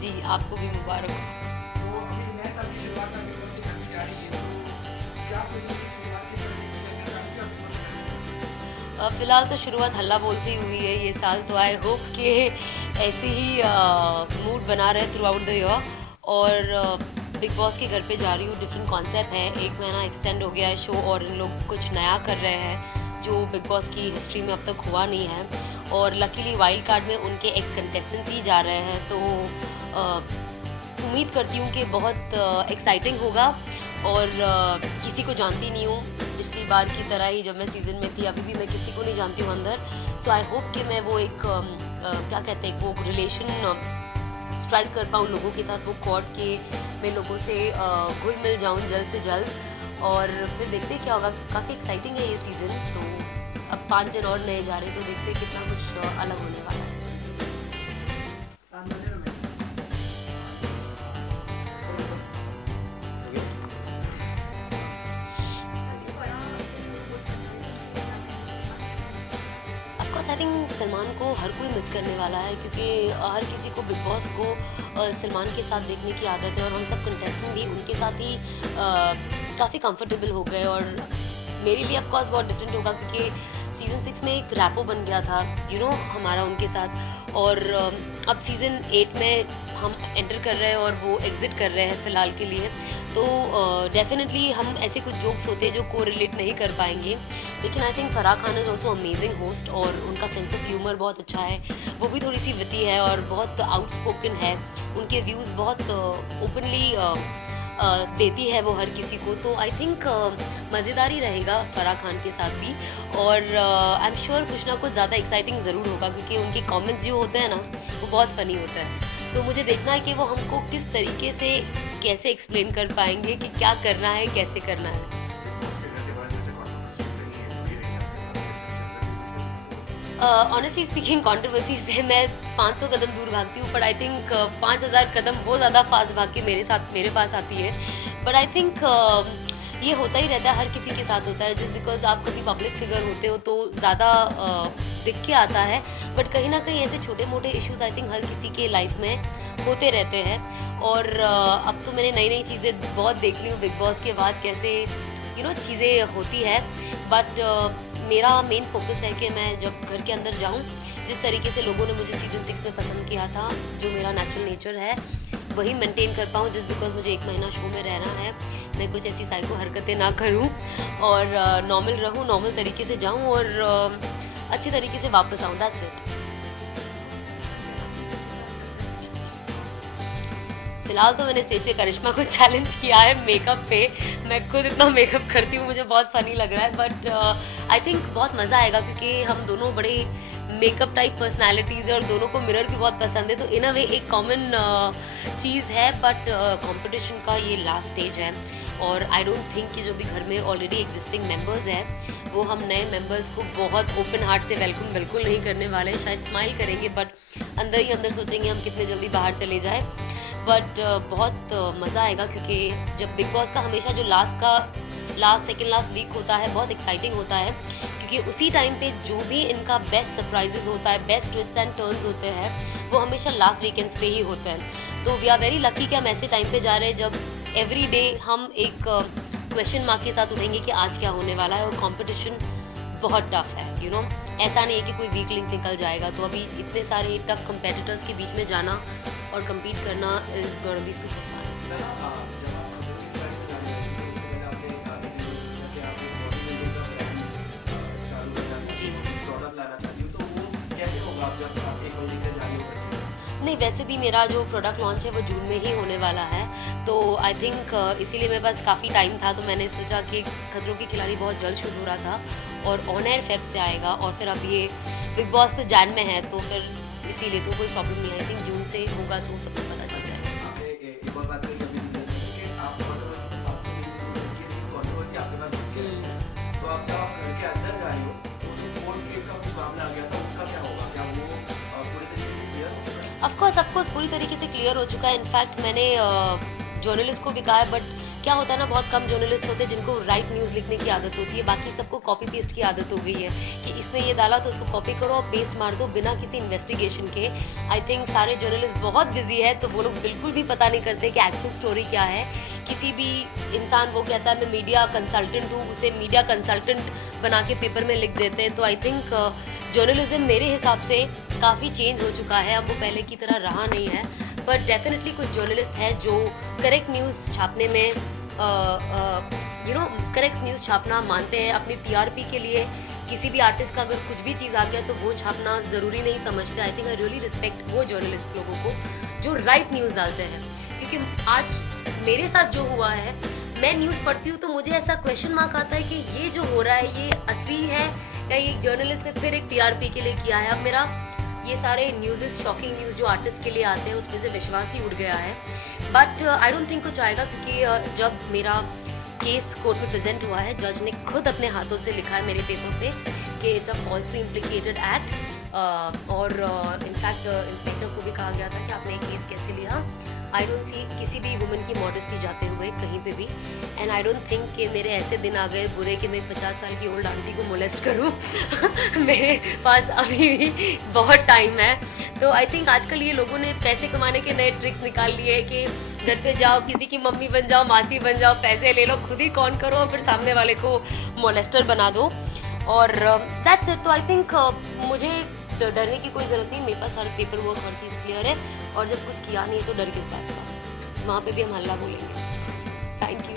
जी, आपको भी मुबारक हो। फिलहाल तो शुरुआत हल्ला बोलती हुई है ये साल, तो आई होप कि ऐसे ही मूड बना रहे थ्रू आउट द ईयर। और बिग बॉस के घर पे जा रही हूँ, डिफरेंट कॉन्सेप्ट है, 1 महीना एक्सटेंड हो गया है शो और इन लोग कुछ नया कर रहे हैं जो बिग बॉस की हिस्ट्री में अब तक हुआ नहीं है। और लकीली वाइल्ड कार्ड में उनके एक्स कंटेस्टेंट्स ही जा रहे हैं, तो उम्मीद करती हूँ कि बहुत एक्साइटिंग होगा। और किसी को जानती नहीं हूँ, पिछली बार की तरह ही जब मैं सीजन में थी, अभी भी मैं किसी को नहीं जानती हूँ अंदर। सो आई होप कि मैं वो एक क्या कहते हैं, वो रिलेशन स्ट्राइक कर पाऊँ लोगों के साथ, वो कॉर्ड के मैं लोगों से घुल मिल जाऊँ जल्द से जल्द। और फिर देखते हैं क्या होगा। काफ़ी एक्साइटिंग है ये सीज़न। तो अब 5 जन और नए जा रहे हैं, तो देखते हैं कितना कुछ अलग होने वाला है। आई थिंक सलमान को हर कोई मिस करने वाला है, क्योंकि हर किसी को बिग बॉस को सलमान के साथ देखने की आदत है। और हम सब कंटेस्टेंट भी उनके साथ ही काफ़ी कंफर्टेबल हो गए। और मेरे लिए ऑफकोर्स बहुत डिफरेंट होगा, क्योंकि सीज़न 6 में एक रैपो बन गया था हमारा उनके साथ। और अब सीज़न 8 में हम एंटर कर रहे हैं और वो एग्जिट कर रहे हैं फ़िलहाल के लिए। तो डेफिनेटली हम ऐसे कुछ जोक्स होते हैं जो को रिलेट नहीं कर पाएंगे। लेकिन I think Farah Khan is also amazing host, और उनका सेंस ऑफ ह्यूमर बहुत अच्छा है। वो भी थोड़ी सी विटी है और बहुत आउटस्पोकन है। उनके व्यूज़ बहुत ओपनली देती है वो हर किसी को। तो आई थिंक मज़ेदार ही रहेगा फराह खान के साथ भी। और आई एम श्योर कुछ ना कुछ ज़्यादा एक्साइटिंग ज़रूर होगा, क्योंकि उनके कमेंट्स जो होते हैं ना, वो बहुत फ़नी होता है। तो मुझे देखना है कि वो हमको किस तरीके से कैसे एक्सप्लेन कर पाएंगे कि क्या करना है, कैसे करना है। ऑनेस्टली स्पीकिंग, कंट्रोवर्सी से मैं 500 कदम दूर भागती हूँ, बट आई थिंक 5000 कदम वो ज़्यादा फास्ट भाग के मेरे पास आती है। बट आई थिंक ये होता ही रहता है, हर किसी के साथ होता है। जस्ट बिकॉज आप कभी पब्लिक फिगर होते हो तो ज़्यादा दिख के आता है, बट कहीं ना कहीं ऐसे छोटे मोटे इश्यूज आई थिंक हर किसी के लाइफ में होते रहते हैं। और अब तो मैंने नई नई चीज़ें बहुत देख ली हूँ बिग बॉस के बाद, कैसे चीज़ें होती है। बट मेरा मेन फोकस है कि मैं जब घर के अंदर जाऊं, जिस तरीके से लोगों ने मुझे सीजन 6 में पसंद किया था, जो मेरा नेचुरल नेचर है वही मेंटेन कर पाऊँ। जस्ट बिकॉज मुझे 1 महीना शो में रहना है, मैं कुछ ऐसी साइको हरकतें ना करूं और नॉर्मल रहूं, नॉर्मल तरीके से जाऊं और अच्छी तरीके से वापस आऊं। That's it. फिलहाल तो मैंने स्टेज पे करिश्मा को चैलेंज किया है मेकअप पे। मैं खुद इतना मेकअप करती हूँ, मुझे बहुत फनी लग रहा है। बट आई थिंक बहुत मज़ा आएगा, क्योंकि हम दोनों बड़े मेकअप टाइप पर्सनालिटीज़ है और दोनों को मिरर भी बहुत पसंद है। तो इन अ वे एक कॉमन चीज़ है। बट कंपटीशन का ये लास्ट स्टेज है, और आई डोंट थिंक कि जो भी घर में ऑलरेडी एग्जिस्टिंग मेंबर्स हैं वो हम नए मेंबर्स को बहुत ओपन हार्ट से वेलकम बिल्कुल नहीं करने वाले हैं। शायद स्माइल करेंगे, बट अंदर ही अंदर सोचेंगे हम कितने जल्दी बाहर चले जाए। बट बहुत मज़ा आएगा, क्योंकि जब बिग बॉस का हमेशा जो सेकेंड लास्ट वीक होता है बहुत एक्साइटिंग होता है, क्योंकि उसी टाइम पे जो भी इनका बेस्ट सरप्राइजेस होता है, बेस्ट ट्विस्ट एंड टर्न्स होते हैं, वो हमेशा लास्ट वीकेंड्स पे ही होते हैं। तो वी आर वेरी लकी कि हम ऐसे टाइम पे जा रहे हैं जब एवरी डे हम एक क्वेश्चन मार्क के साथ उठेंगे कि आज क्या होने वाला है। और कंपटीशन बहुत टफ है, ऐसा नहीं है कि कोई वीक लिंक निकल जाएगा। तो अभी इतने सारे टफ कंपेटिटर्स के बीच में जाना और compete करना is gonna be super fun. नहीं, वैसे भी मेरा जो प्रोडक्ट लॉन्च है वो जून में ही होने वाला है। तो आई थिंक इसीलिए मेरे पास काफ़ी टाइम था, तो मैंने सोचा कि खतरों की खिलाड़ी बहुत जल्द शुरू हो रहा था और ऑन एयर फेब से आएगा, और फिर अब ये बिग बॉस से जैन में है, तो फिर इसीलिए तो कोई प्रॉब्लम नहीं है। आई थिंक जून से होगा तो सबको पता चल जाएगा। ऑफकोर्स पूरी तरीके से क्लियर हो चुका है। इनफैक्ट मैंने जर्नलिस्ट को भी कहा है, बट क्या होता है ना, बहुत कम जर्नलिस्ट होते हैं जिनको राइट न्यूज़ लिखने की आदत होती है, बाकी सबको कॉपी पेस्ट की आदत हो गई है कि इसने ये डाला तो उसको कॉपी करो और पेस्ट मार दो बिना किसी इन्वेस्टिगेशन के। आई थिंक सारे जर्नलिस्ट बहुत बिजी है, तो वो लोग बिल्कुल भी पता नहीं करते कि एक्चुअल स्टोरी क्या है। किसी भी इंसान वो कहता है मैं मीडिया कंसल्टेंट हूँ, उसे मीडिया कंसल्टेंट बना के पेपर में लिख देते हैं। तो आई थिंक जर्नलिज्म मेरे हिसाब से काफ़ी चेंज हो चुका है, अब वो पहले की तरह रहा नहीं है। बट डेफिनेटली कुछ जर्नलिस्ट है जो करेक्ट न्यूज़ छापने में करेक्ट न्यूज़ छापना मानते हैं अपनी टीआरपी के लिए। किसी भी आर्टिस्ट का अगर कुछ भी चीज़ आ गया तो वो छापना ज़रूरी नहीं समझते। I think I really respect वो जर्नलिस्ट लोगों को जो राइट न्यूज़ डालते हैं, क्योंकि आज मेरे साथ जो हुआ है, मैं न्यूज़ पढ़ती हूँ तो मुझे ऐसा क्वेश्चन मार्क आता है कि ये जो हो रहा है ये असली है या ये जर्नलिस्ट ने फिर एक टीआरपी के लिए किया है। अब मेरा ये सारे न्यूज़, शॉकिंग न्यूज़ जो आर्टिस्ट के लिए आते हैं उसमें से विश्वास ही उड़ गया है। बट आई डोंट थिंक कुछ आएगा, क्योंकि जब मेरा केस कोर्ट में प्रेजेंट हुआ है, जज ने खुद अपने हाथों से लिखा है मेरे पेपर पे कि इट्स अ फॉल्सली इम्प्लिकेटेड एक्ट। और इनफैक्ट इंस्पेक्टर को भी कहा गया था कि आपने एक केस कैसे लिया। आई डोंट सी किसी भी वुमेन की मॉडेस्टी जाते हुए कहीं पे भी, एंड आई डोंट थिंक कि मेरे ऐसे दिन आ गए बुरे कि मैं 50 साल की ओल्ड आंटी को मोलेस्ट करूं। मेरे पास अभी भी बहुत टाइम है। तो आई थिंक आजकल ये लोगों ने पैसे कमाने के नए ट्रिक्स निकाल लिए कि घर पे जाओ, किसी की मम्मी बन जाओ, मासी बन जाओ, पैसे ले लो, खुद ही कौन करो और फिर सामने वाले को मोलेस्टर बना दो, और दैट्स इट। तो आई थिंक मुझे डरने की कोई ज़रूरत नहीं, मेरे पास सारे पेपर वर्क, हर चीज़ क्लियर है, और जब कुछ किया नहीं तो डर किस बात का, वहाँ पे भी हम हल्ला बोलेंगे। Thank you.